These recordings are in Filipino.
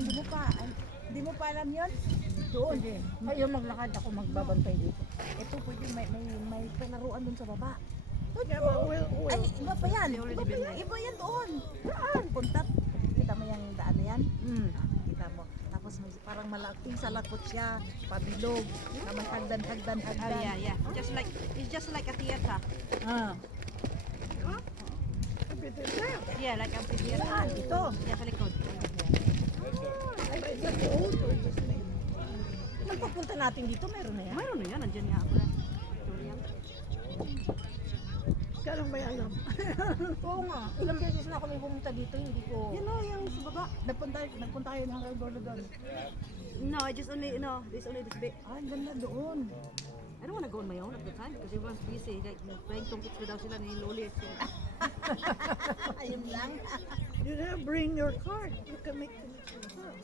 Hindi mo pa alam yun? Doon eh. Ayaw maglakad ako magbabantay dito. Ito pwede may palaruan dun sa baba. Yeah, but Ay, iba pa yan. Iba yan doon. Saan? Punta. Kita mo yung daan na yan? Kita mo. Tapos parang malaking salakot siya. Pabilog. Na may hagdan. Yeah. It's just like a theater. Ah. Yeah, like a theater. Ito. Yeah, sa likod. is that old or just new? Nung pagpunta natin dito, meron na yan. Mayroon na yan, nandiyan nga ako. Victoria. Kaya may alam. Oo nga. Ilang beses na ako may pumunta dito, hindi ko... Yan o, yung sa baba. Nagpunta kayo ng Hanggang doon. No, I just only, this only this bit. Ah, ang ganda doon. I don't want to go on my own at the time because everyone's busy. Like, playing tungkits na daw sila ni Loli. So. Ayun lang. You didn't bring your card. You can make the card.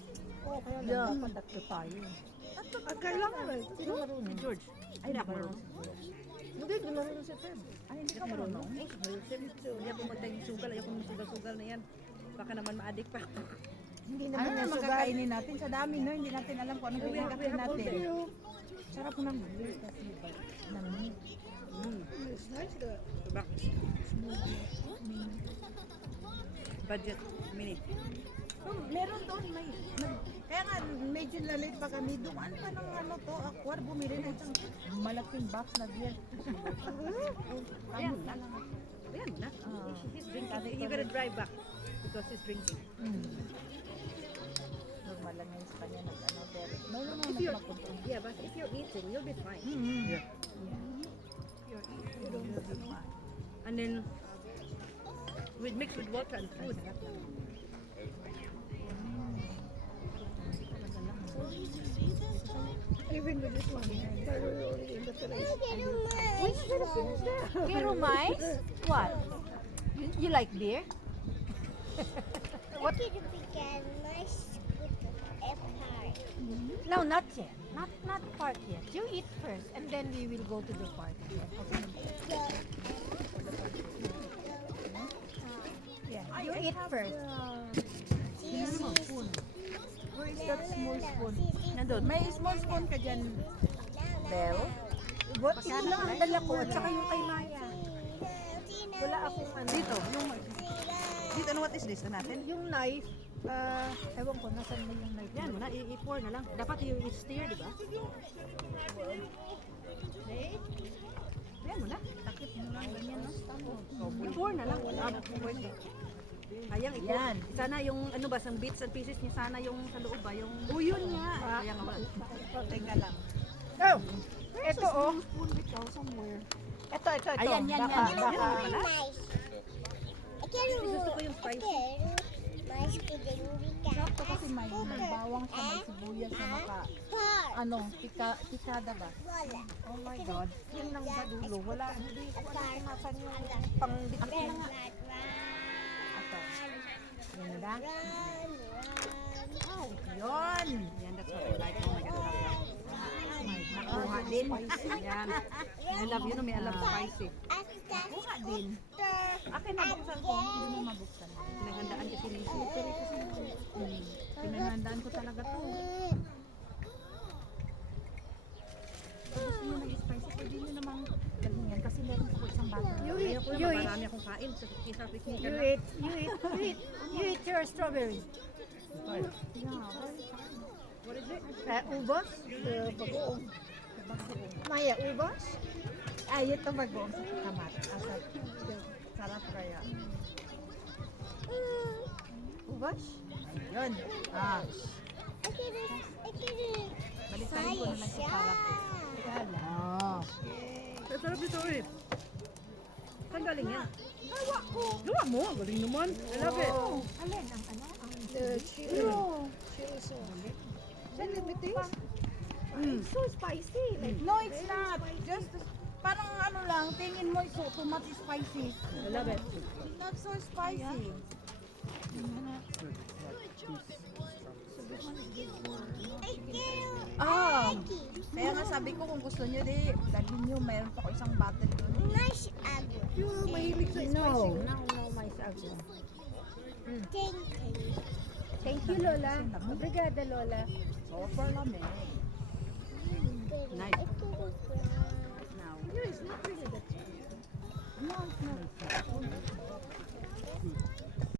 Oo, kaya lang, padakto tayo. At kailangan rin. Sino marunong? George. Ay, hindi ako marunong. Hindi, hindi marunong si Feb. Ay, hindi ka marunong. Hindi ako magtaging sugal. Ayoko magsugal-sugal na yan. Baka naman ma-addict pa. Hindi Ano naman na yung sugal. magkakainin natin sa dami, no? Hindi natin alam kung anong gagawin natin. Sarap ng gulis kasi namin. It's nice though. Diba? Budget mini. Meron doon, kaya nga medyo lalit pa kami. Dumaan pa ng ano to, Aquar, bumili na isang malaking box na beer. Ayan na. Ayan na. He's drinking. You gotta drive back because he's drinking. Normal lang yun sa kanya nag-ano, pero normal If naman you're, makontrol. yeah, but if you're eating, you'll be fine. And then with mixed with water and food. Even with this one, they're already in the terrace. Pero mais? What? You like beer? What did we get? Nice apart. No, not yet. Not part yet. You eat first and then we will go to the park. Yeah, you eat first. Where is that small spoon? Nandun. May small spoon ka dyan, Belle? What? Yun lang ang dala ko at saka yung kay Maya. Wala akong ano. Dito, ano, what is this na natin? Yung knife, ewan ko, nasan na yung knife? Yan mo na, i-pour na lang. Dapat i-stir, di ba? Yan mo na. Takip mo lang ganyan, no? I-pour na lang. Ayang ito. Yan. Sana yung ano ba, sang bits and pieces niya, sana yung sa loob ba, yung... Yun nga. Kaya nga wala. Teka lang. Oh, ito oh. Spoon ikaw somewhere. Ito. Ayan, yan. Nice. I can Gusto ko yung spicy. nice kidding. Sakto kasi may bawang sa may sibuyas na maka, ano, pikada ba? Oh my God. Yun lang sa dulo. Wala, hindi ko alam kung nasan yung pang-dikit na nga. Yan na. Run. Yun. Yan, that's what I like. Oh my God, I love that. Nakuha din. Yan. I love, you know me, I love spicy. Nakuha din. Akin nabuksan ko. Hindi mo mabuksan. Pinaghandaan kasi ni Pinagandaan ko talaga to. Kung gusto nyo ng spicy, pwede nyo namang galingan kasi meron ako isang bata. Ayoko You na, eat. marami akong kain sa kisa picnic You na. eat. You eat your strawberry. What is it? Ubos? Bagoong. Maya, ubos? Ay, ito bagoong sa kamat. Asap. Sarap kaya. Ubos? Yun. Ah. I can Balisarin ko na lang sa sarap. Oh. Ang sarap dito eh. Saan galing yan? Gawa mo, galing naman. I love it. Alin ang ano? The chili. Chili sauce. Chili with this? It's so spicy. Like, No, it's not. Just parang ano lang, tingin mo so too much spicy. I love it. Not so spicy. Ah, kaya nga sabi ko kung gusto niyo di, dalhin niyo, mayroon pa ko isang bottle doon. Nice agua. You're mahilig sa spicy. no, mais agua. Ting ting. Thank you, Lola. Obrigada, Lola. Super lamig.